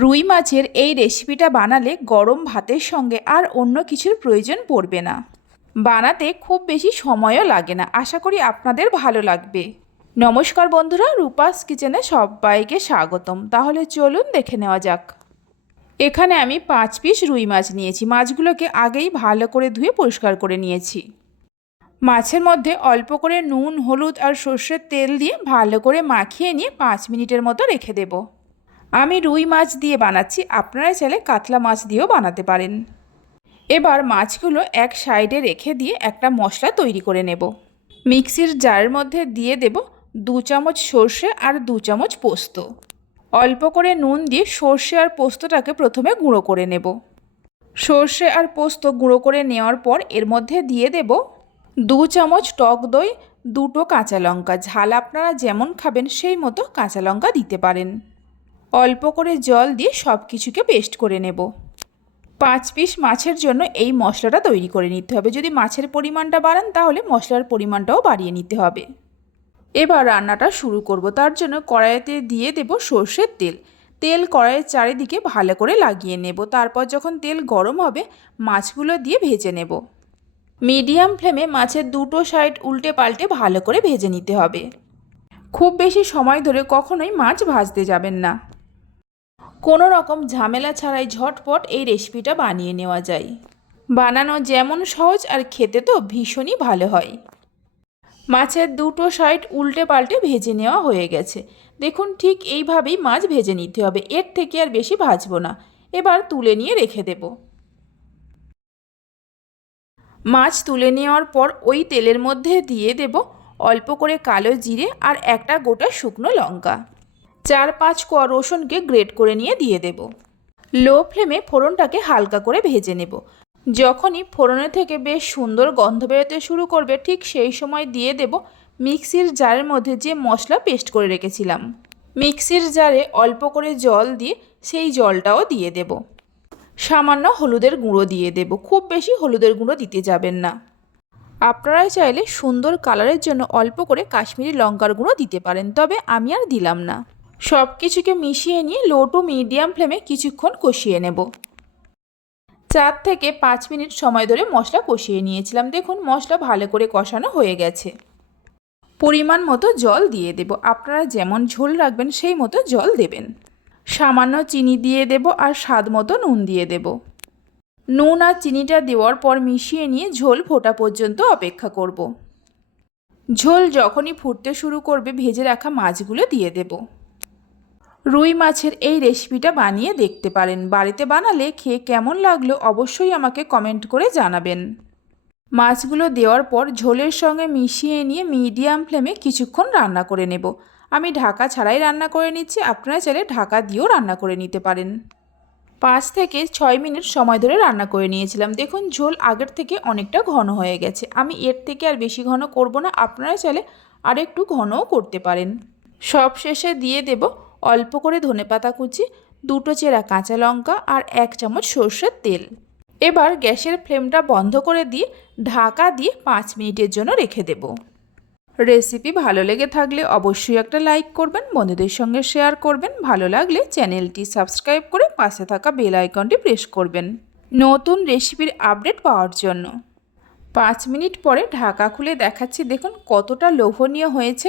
রুই মাছের এই রেসিপিটা বানালে গরম ভাতের সঙ্গে আর অন্য কিছুর প্রয়োজন পড়বে না। বানাতে খুব বেশি সময়ও লাগে না। আশা করি আপনাদের ভালো লাগবে। নমস্কার বন্ধুরা, রূপাস কিচেনে সবাইকে স্বাগতম। তাহলে চলুন দেখে নেওয়া যাক। এখানে আমি পাঁচ পিস রুই মাছ নিয়েছি। মাছগুলোকে আগেই ভালো করে ধুয়ে পরিষ্কার করে নিয়েছি। মাছের মধ্যে অল্প করে নুন, হলুদ আর সর্ষের তেল দিয়ে ভালো করে মাখিয়ে নিয়ে পাঁচ মিনিটের মতো রেখে দেব। আমি রুই মাছ দিয়ে বানাচ্ছি আপনারা চাইলে কাতলা মাছ দিয়েও বানাতে পারেন। এবার মাছগুলো এক সাইডে রেখে দিয়ে একটা মশলা তৈরি করে নেব। মিক্সির জারের মধ্যে দিয়ে দেব দু চামচ সর্ষে আর দু চামচ পোস্ত। অল্প করে নুন দিয়ে সর্ষে আর পোস্তটাকে প্রথমে গুঁড়ো করে নেব। সর্ষে আর পোস্ত গুঁড়ো করে নেওয়ার পর এর মধ্যে দিয়ে দেব দু চামচ টক দই, দুটো কাঁচা লঙ্কা, ঝাল আপনারা যেমন খাবেন সেই মতো কাঁচা লঙ্কা দিতে পারেন। অল্প করে জল দিয়ে সব কিছুকে পেস্ট করে নেব। পাঁচ পিস মাছের জন্য এই মশলাটা তৈরি করে নিতে হবে। যদি মাছের পরিমাণটা বাড়ান, তাহলে মশলার পরিমাণটাও বাড়িয়ে নিতে হবে। এবার রান্নাটা শুরু করব। তার জন্য কড়াইতে দিয়ে দেব সর্ষের তেল। তেল কড়াইয়ের চারিদিকে ভালো করে লাগিয়ে নেব। তারপর যখন তেল গরম হবে, মাছগুলো দিয়ে ভেজে নেব। মিডিয়াম ফ্লেমে মাছের দুটো সাইড উল্টে পাল্টে ভালো করে ভেজে নিতে হবে। খুব বেশি সময় ধরে কখনোই মাছ ভাজতে যাবেন না। কোনো রকম ঝামেলা ছাড়াই ঝটপট এই রেসিপিটা বানিয়ে নেওয়া যায়। বানানো যেমন সহজ আর খেতে তো ভীষণই ভালো হয়। মাছের দুটো সাইড উল্টে পাল্টে ভেজে নেওয়া হয়ে গেছে। দেখুন ঠিক এইভাবেই মাছ ভেজে নিতে হবে। এর থেকে আর বেশি ভাজবো না। এবার তুলে নিয়ে রেখে দেব। মাছ তুলে নেওয়ার পর ওই তেলের মধ্যে দিয়ে দেব অল্প করে কালো জিরে আর একটা গোটা শুকনো লঙ্কা। চার পাঁচ কোয়া রসুনকে গ্রেট করে নিয়ে দিয়ে দেব। লো ফ্লেমে ফোড়নটাকে হালকা করে ভেজে নেব। যখনই ফোড়নের থেকে বেশ সুন্দর গন্ধ বেরোতে শুরু করবে, ঠিক সেই সময় দিয়ে দেব মিক্সির জারের মধ্যে যে মশলা পেস্ট করে রেখেছিলাম। মিক্সির জারে অল্প করে জল দিয়ে সেই জলটাও দিয়ে দেব। সামান্য হলুদের গুঁড়ো দিয়ে দেব। খুব বেশি হলুদের গুঁড়ো দিতে যাবেন না। আপনারাই চাইলে সুন্দর কালারের জন্য অল্প করে কাশ্মীরি লঙ্কার গুঁড়ো দিতে পারেন, তবে আমি আর দিলাম না। সব কিছুকে মিশিয়ে নিয়ে লো টু মিডিয়াম ফ্লেমে কিছুক্ষণ কষিয়ে নেব। চার থেকে পাঁচ মিনিট সময় ধরে মশলা কষিয়ে নিয়েছিলাম। দেখুন, মশলা ভালো করে কষানো হয়ে গেছে। পরিমাণ মতো জল দিয়ে দেব। আপনারা যেমন ঝোল রাখবেন, সেই মতো জল দেবেন। সামান্য চিনি দিয়ে দেব আর স্বাদ মতো নুন দিয়ে দেব। নুন আর চিনিটা দেওয়ার পর মিশিয়ে নিয়ে ঝোল ফোটা পর্যন্ত অপেক্ষা করব। ঝোল যখনই ফুটতে শুরু করবে, ভেজে রাখা মাছগুলো দিয়ে দেব। রুই মাছের এই রেসিপিটা বানিয়ে দেখতে পারেন। বাড়িতে বানালে খেয়ে কেমন লাগল অবশ্যই আমাকে কমেন্ট করে জানাবেন। মাছগুলো দেওয়ার পর ঝোলের সঙ্গে মিশিয়ে নিয়ে মিডিয়াম ফ্লেমে কিছুক্ষণ রান্না করে নেব। আমি ঢাকা ছাড়াই রান্না করে নিচ্ছি, আপনারা চাইলে ঢাকা দিয়েও রান্না করে নিতে পারেন। পাঁচ থেকে ছয় মিনিট সময় ধরে রান্না করে নিয়েছিলাম। দেখুন, ঝোল আগের থেকে অনেকটা ঘন হয়ে গেছে। আমি এর থেকে আর বেশি ঘন করব না, আপনারা চাইলে আর একটু ঘনও করতে পারেন। সব শেষে দিয়ে দেব অল্প করে ধনেপাতা কুচি, দুটো চেরা কাঁচা লঙ্কা আর এক চামচ সর্ষের তেল। এবার গ্যাসের ফ্লেমটা বন্ধ করে দিয়ে ঢাকা দিয়ে পাঁচ মিনিটের জন্য রেখে দেব। রেসিপি ভালো লেগে থাকলে অবশ্যই একটা লাইক করবেন, বন্ধুদের সঙ্গে শেয়ার করবেন। ভালো লাগলে চ্যানেলটি সাবস্ক্রাইব করে পাশে থাকা বেল আইকনটি প্রেস করবেন। নতুন রেসিপির আপডেট পাওয়ার জন্য। পাঁচ মিনিট পরে ঢাকা খুলে দেখাচ্ছি, দেখুন কতটা লোভনীয় হয়েছে।